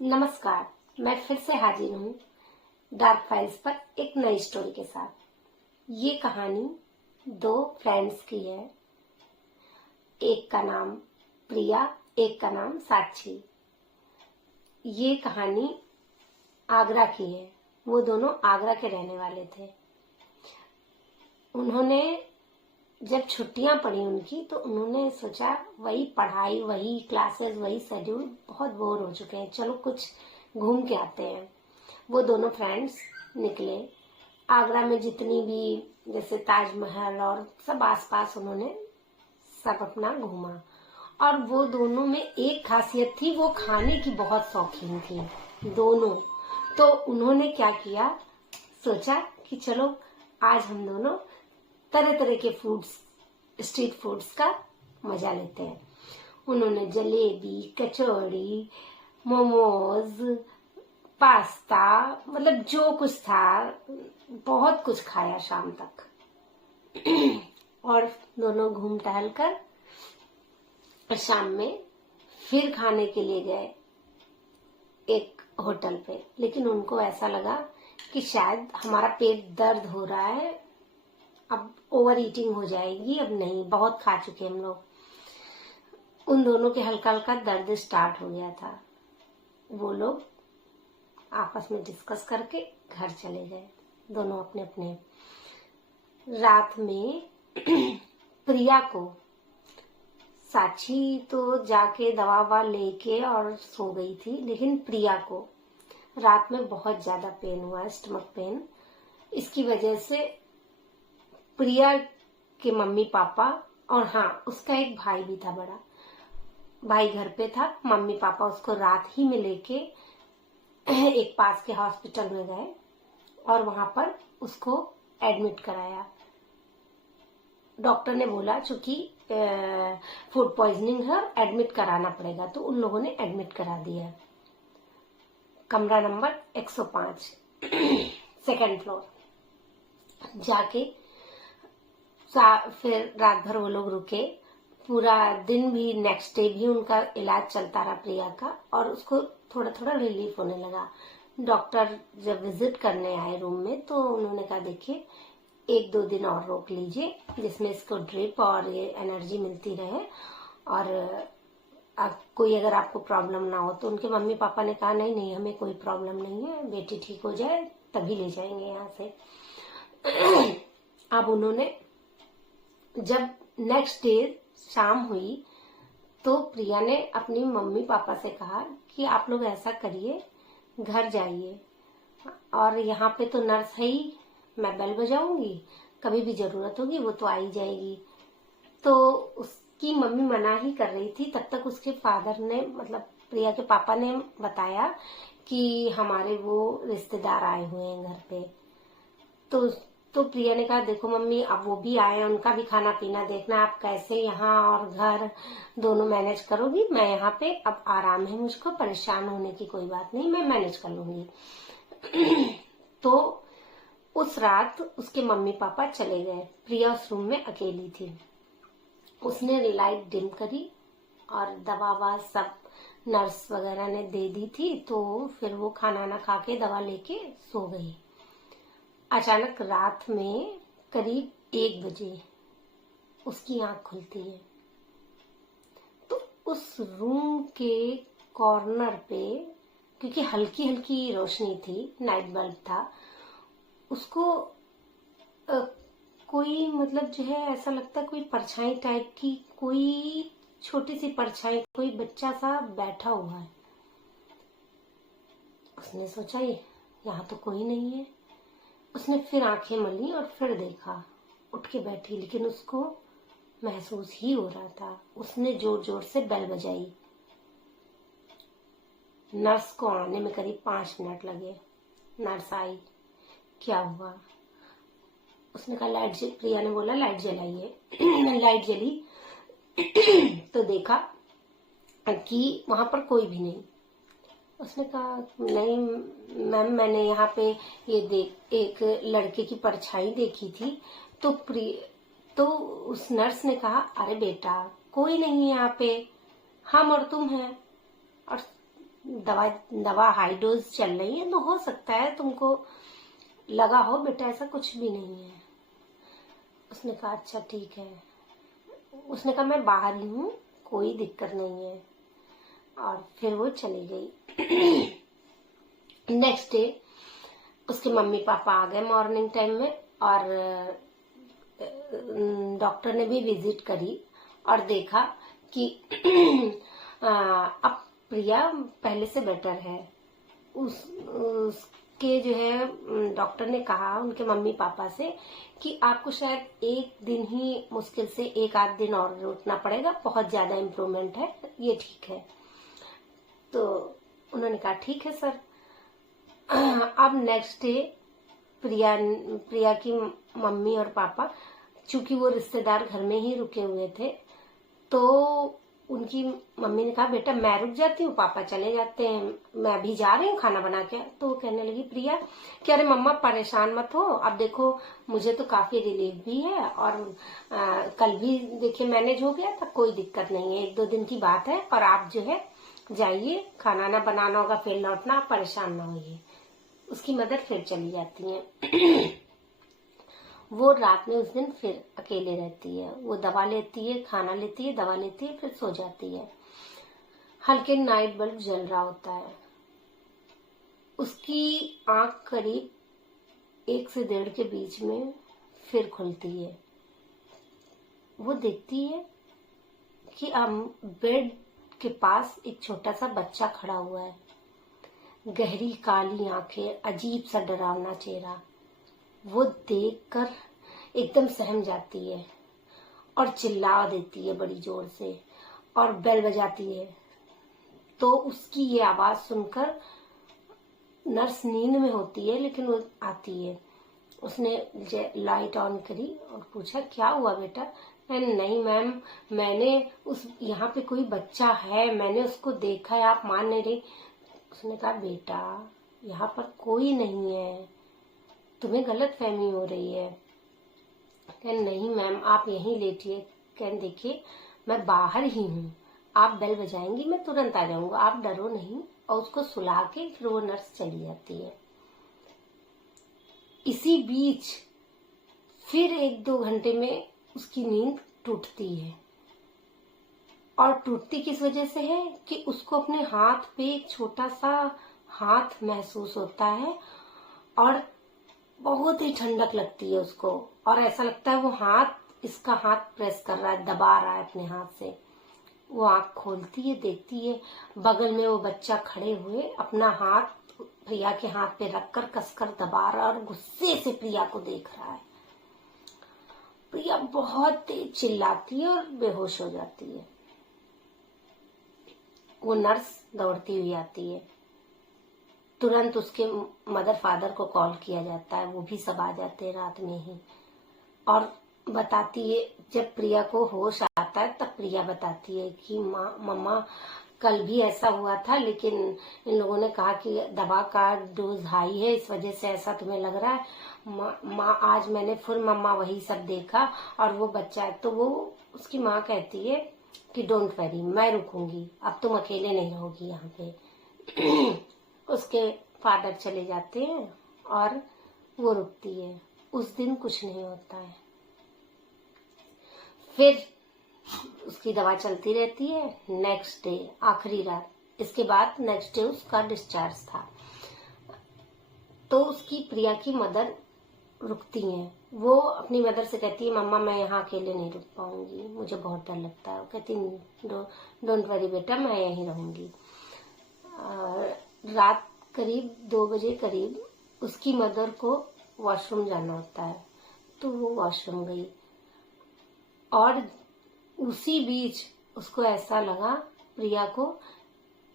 नमस्कार। मैं फिर से हाजिर हूँ डार्क फाइल्स पर एक नई स्टोरी के साथ। ये कहानी दो फ्रेंड्स की है। एक का नाम प्रिया, एक का नाम साक्षी। ये कहानी आगरा की है। वो दोनों आगरा के रहने वाले थे। उन्होंने जब छुट्टियां पड़ी उनकी, तो उन्होंने सोचा वही पढ़ाई, वही क्लासेस, वही शेड्यूल, बहुत बोर हो चुके हैं, चलो कुछ घूम के आते हैं। वो दोनों फ्रेंड्स निकले। आगरा में जितनी भी जैसे ताजमहल और सब आसपास उन्होंने सब अपना घूमा। और वो दोनों में एक खासियत थी, वो खाने की बहुत शौकीन थी दोनों। तो उन्होंने क्या किया, सोचा कि चलो आज हम दोनों तरह तरह के फूड्स, स्ट्रीट फूड्स का मजा लेते हैं। उन्होंने जलेबी, कचौड़ी, मोमोज, पास्ता, मतलब जो कुछ था बहुत कुछ खाया शाम तक। और दोनों घूम टहल कर शाम में फिर खाने के लिए गए एक होटल पे। लेकिन उनको ऐसा लगा कि शायद हमारा पेट दर्द हो रहा है, अब ओवर ईटिंग हो जाएगी, अब नहीं, बहुत खा चुके हम लोग। उन दोनों के हल्का हल्का दर्द स्टार्ट हो गया था। वो लोग आपस में डिस्कस करके घर चले गए, दोनों अपने अपने। रात में प्रिया को, साक्षी तो जाके दवा ववा लेके और सो गई थी, लेकिन प्रिया को रात में बहुत ज्यादा पेन हुआ, स्टमक पेन। इसकी वजह से प्रिया के मम्मी पापा और हाँ, उसका एक भाई भी था, बड़ा भाई घर पे था। मम्मी पापा उसको रात ही में लेके एक पास के हॉस्पिटल में गए और वहां पर उसको एडमिट कराया। डॉक्टर ने बोला चूंकि फूड पॉइजनिंग है, एडमिट कराना पड़ेगा, तो उन लोगों ने एडमिट करा दिया। कमरा नंबर 105, सेकंड फ्लोर। जाके फिर रात भर वो लोग रुके। पूरा दिन भी, नेक्स्ट डे भी उनका इलाज चलता रहा प्रिया का, और उसको थोड़ा थोड़ा रिलीफ होने लगा। डॉक्टर जब विजिट करने आए रूम में, तो उन्होंने कहा देखिए 1-2 दिन और रोक लीजिए, जिसमें इसको ड्रिप और ये एनर्जी मिलती रहे, और कोई अगर आपको प्रॉब्लम ना हो। तो उनके मम्मी पापा ने कहा नहीं नहीं, हमें कोई प्रॉब्लम नहीं है, बेटी ठीक हो जाए तभी ले जाएंगे यहाँ से। अब उन्होंने जब नेक्स्ट डे शाम हुई, तो प्रिया ने अपनी मम्मी पापा से कहा कि आप लोग ऐसा करिए, घर जाइए, और यहाँ पे तो नर्स है ही, मैं बेल बजाऊंगी, कभी भी जरूरत होगी वो तो आ ही जाएगी। तो उसकी मम्मी मना ही कर रही थी। तब तक उसके फादर ने, मतलब प्रिया के पापा ने बताया कि हमारे वो रिश्तेदार आए हुए हैं घर पे। तो प्रिया ने कहा देखो मम्मी, अब वो भी आए, उनका भी खाना पीना देखना, आप कैसे यहाँ और घर दोनों मैनेज करोगी। मैं यहाँ पे अब आराम है मुझको, परेशान होने की कोई बात नहीं, मैं मैनेज कर लूंगी। तो उस रात उसके मम्मी पापा चले गए, प्रिया उस रूम में अकेली थी। उसने लाइट डिम करी और दवा ववा सब नर्स वगैरह ने दे दी थी। तो फिर वो खाना ना खा के दवा लेके सो गई। अचानक रात में करीब 1 बजे उसकी आंख खुलती है। तो उस रूम के कॉर्नर पे, क्योंकि हल्की हल्की रोशनी थी, नाइट बल्ब था, उसको कोई, मतलब जो है ऐसा लगता है कोई परछाई टाइप की, कोई छोटी सी परछाई, कोई बच्चा सा बैठा हुआ है। उसने सोचा ये यहाँ तो कोई नहीं है। उसने फिर आंखें मली और फिर देखा, उठ के बैठी, लेकिन उसको महसूस ही हो रहा था। उसने जोर जोर से बेल बजाई। नर्स को आने में करीब 5 मिनट लगे। नर्स आई, क्या हुआ? उसने कहा लाइट, प्रिया ने बोला लाइट जलाइए। लाइट जली तो देखा कि वहां पर कोई भी नहीं। उसने कहा नहीं मैम, मैंने यहाँ पे एक लड़के की परछाई देखी थी। तो उस नर्स ने कहा अरे बेटा, कोई नहीं है यहाँ पे, हम और तुम हैं। और दवा हाई डोज चल रही है, तो हो सकता है तुमको लगा हो, बेटा ऐसा कुछ भी नहीं है। उसने कहा अच्छा ठीक है। उसने कहा मैं बाहर ही हूँ, कोई दिक्कत नहीं है, और फिर वो चली गई। नेक्स्ट डे उसके मम्मी पापा आ गए मॉर्निंग टाइम में, और डॉक्टर ने भी विजिट करी और देखा कि अब प्रिया पहले से बेटर है। उसके जो है डॉक्टर ने कहा उनके मम्मी पापा से कि आपको शायद एक दिन ही, मुश्किल से 1 आध दिन और रुकना पड़ेगा, बहुत ज्यादा इम्प्रूवमेंट है, ये ठीक है। तो उन्होंने कहा ठीक है सर। अब नेक्स्ट डे प्रिया की मम्मी और पापा, चूंकि वो रिश्तेदार घर में ही रुके हुए थे, तो उनकी मम्मी ने कहा बेटा मैं रुक जाती हूँ, पापा चले जाते हैं, मैं अभी जा रही हूँ खाना बना के। तो वो कहने लगी प्रिया कि अरे मम्मा परेशान मत हो, अब देखो मुझे तो काफी रिलीफ भी है, और कल भी देखिए मैनेज हो गया था, कोई दिक्कत नहीं है, 1-2 दिन की बात है, और आप जो है जाइए, खाना ना बनाना होगा, फिर लौटना, परेशान ना होइए। उसकी मदर फिर चली जाती है। वो रात में उस दिन फिर अकेले रहती है, वो दवा लेती है, खाना लेती है, दवा लेती है, फिर सो जाती है। हल्के नाइट बल्ब जल रहा होता है। उसकी आंख करीब 1 से 1.5 के बीच में फिर खुलती है। वो देखती है कि बेड के पास एक छोटा सा बच्चा खड़ा हुआ है, गहरी काली आंखें, अजीब सा डरावना चेहरा। वो देखकर एकदम सहम जाती है और चिल्ला देती है बड़ी जोर से, और बेल बजाती है। तो उसकी ये आवाज सुनकर नर्स नींद में होती है, लेकिन वो आती है। उसने लाइट ऑन करी और पूछा क्या हुआ बेटा? नहीं मैम, मैंने यहाँ पे कोई बच्चा है, मैंने उसको देखा है, आप मान नहीं रही। उसने कहा बेटा यहाँ पर कोई नहीं है, तुम्हें गलत फहमी हो रही है। नहीं मैम आप यहीं लेटिए। देखिए मैं बाहर ही हूँ, आप बेल बजाएंगी मैं तुरंत आ जाऊंगा, आप डरो नहीं। और उसको सुला के फिर वो नर्स चली जाती है। इसी बीच फिर 1-2 घंटे में उसकी नींद टूटती है। और टूटती किस वजह से है कि उसको अपने हाथ पे एक छोटा सा हाथ महसूस होता है, और बहुत ही ठंडक लगती है उसको, और ऐसा लगता है वो इसका हाथ प्रेस कर रहा है, दबा रहा है अपने हाथ से। वो आंख खोलती है, देखती है बगल में वो बच्चा खड़े हुए अपना हाथ प्रिया के हाथ पे रखकर कसकर दबा रहा है, और गुस्से से प्रिया को देख रहा है। प्रिया बहुत तेज चिल्लाती है और बेहोश हो जाती है। वो नर्स दौड़ती हुई आती है, तुरंत उसके मदर फादर को कॉल किया जाता है, वो भी सब आ जाते हैं रात में ही। और बताती है, जब प्रिया को होश आता है तब प्रिया बताती है कि मम्मा कल भी ऐसा हुआ था, लेकिन इन लोगों ने कहा कि दवा का डोज हाई है, इस वजह से ऐसा तुम्हें लग रहा है। माँ आज मैंने फिर मम्मा वही सब देखा, और वो बच्चा है। तो वो उसकी माँ कहती है कि डोंट वरी, मैं रुकूंगी, अब तुम अकेले नहीं रहोगी यहाँ पे। उसके फादर चले जाते हैं और वो रुकती है। उस दिन कुछ नहीं होता है। फिर उसकी दवा चलती रहती है। नेक्स्ट डे आखिरी रात, इसके बाद नेक्स्ट डे उसका डिस्चार्ज था। तो उसकी प्रिया की मदर रुकती हैं। वो अपनी मदर से कहती है मम्मा मैं यहाँ अकेले नहीं रुक पाऊंगी, मुझे बहुत डर लगता है। वो कहती डोंट वरी बेटा, मैं यहीं रहूंगी। रात करीब 2 बजे करीब उसकी मदर को वॉशरूम जाना होता है, तो वो वॉशरूम गई, और उसी बीच उसको ऐसा लगा प्रिया को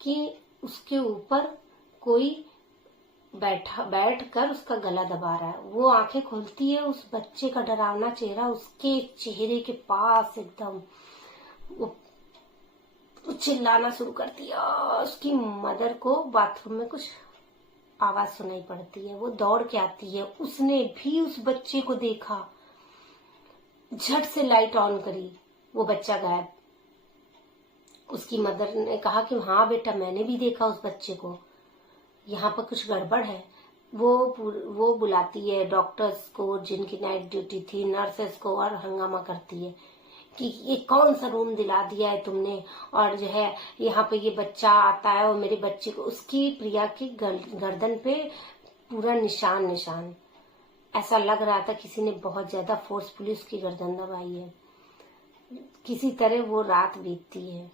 कि उसके ऊपर कोई बैठ कर उसका गला दबा रहा है। वो आंखें खोलती है, उस बच्चे का डरावना चेहरा उसके चेहरे के पास एकदम, वो चिल्लाना शुरू करती है। उसकी मदर को बाथरूम में कुछ आवाज सुनाई पड़ती है, वो दौड़ के आती है। उसने भी उस बच्चे को देखा, झट से लाइट ऑन करी, वो बच्चा गायब। उसकी मदर ने कहा कि हाँ बेटा, मैंने भी देखा उस बच्चे को, यहाँ पर कुछ गड़बड़ है। वो बुलाती है डॉक्टर्स को जिनकी नाइट ड्यूटी थी, नर्सेस को, और हंगामा करती है कि ये कौन सा रूम दिला दिया है तुमने, और जो है यहाँ पे ये बच्चा आता है और मेरे बच्चे को, उसकी प्रिया की गर्दन पे पूरा निशान, ऐसा लग रहा था किसी ने बहुत ज्यादा फोर्सफुली उसकी गर्दन दबाई है। किसी तरह वो रात बीतती है।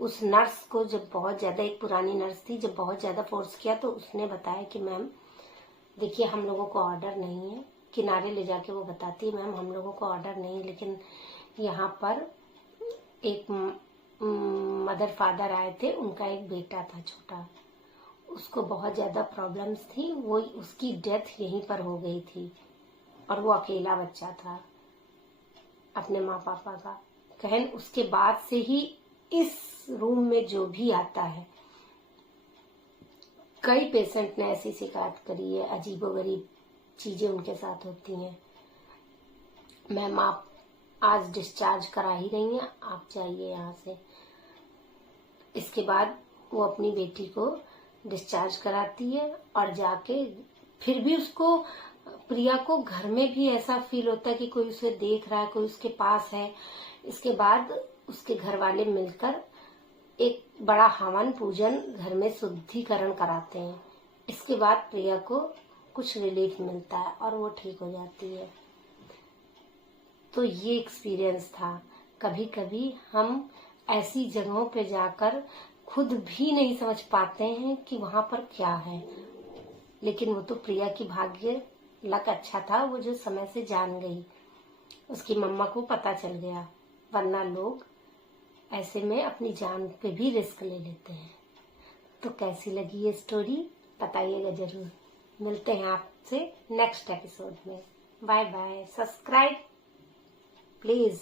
उस नर्स को जब बहुत ज्यादा, एक पुरानी नर्स थी, जब बहुत ज्यादा फोर्स किया तो उसने बताया कि मैम देखिए, हम लोगों को ऑर्डर नहीं है। किनारे ले जाके वो बताती है, मैम हम लोगों को ऑर्डर नहीं, लेकिन यहाँ पर एक मदर फादर आए थे, उनका एक बेटा था छोटा, उसको बहुत ज्यादा प्रॉब्लम्स थी, वो उसकी डेथ यहीं पर हो गई थी, और वो अकेला बच्चा था अपने माँ पापा का। कहन उसके बाद से ही इस रूम में जो भी आता है, कई पेशेंट ने ऐसी शिकायत करी है, अजीबोगरीब चीजें उनके साथ होती हैं। मैम आप आज डिस्चार्ज करा ही रही हैं, आप जाइए यहाँ से। इसके बाद वो अपनी बेटी को डिस्चार्ज कराती है, और जाके फिर भी उसको, प्रिया को घर में भी ऐसा फील होता है कि कोई उसे देख रहा है, कोई उसके पास है। इसके बाद उसके घर वाले मिलकर एक बड़ा हवन पूजन घर में शुद्धिकरण कराते हैं। इसके बाद प्रिया को कुछ रिलीफ मिलता है और वो ठीक हो जाती है। तो ये एक्सपीरियंस था। कभी कभी हम ऐसी जगहों पे जाकर खुद भी नहीं समझ पाते हैं कि वहां पर क्या है, लेकिन वो तो प्रिया की भाग्य, लक अच्छा था वो जो समय से जान गई, उसकी मम्मा को पता चल गया, वरना लोग ऐसे में अपनी जान पे भी रिस्क ले लेते हैं। तो कैसी लगी ये स्टोरी बताइएगा जरूर। मिलते हैं आपसे नेक्स्ट एपिसोड में। Bye bye. Subscribe please.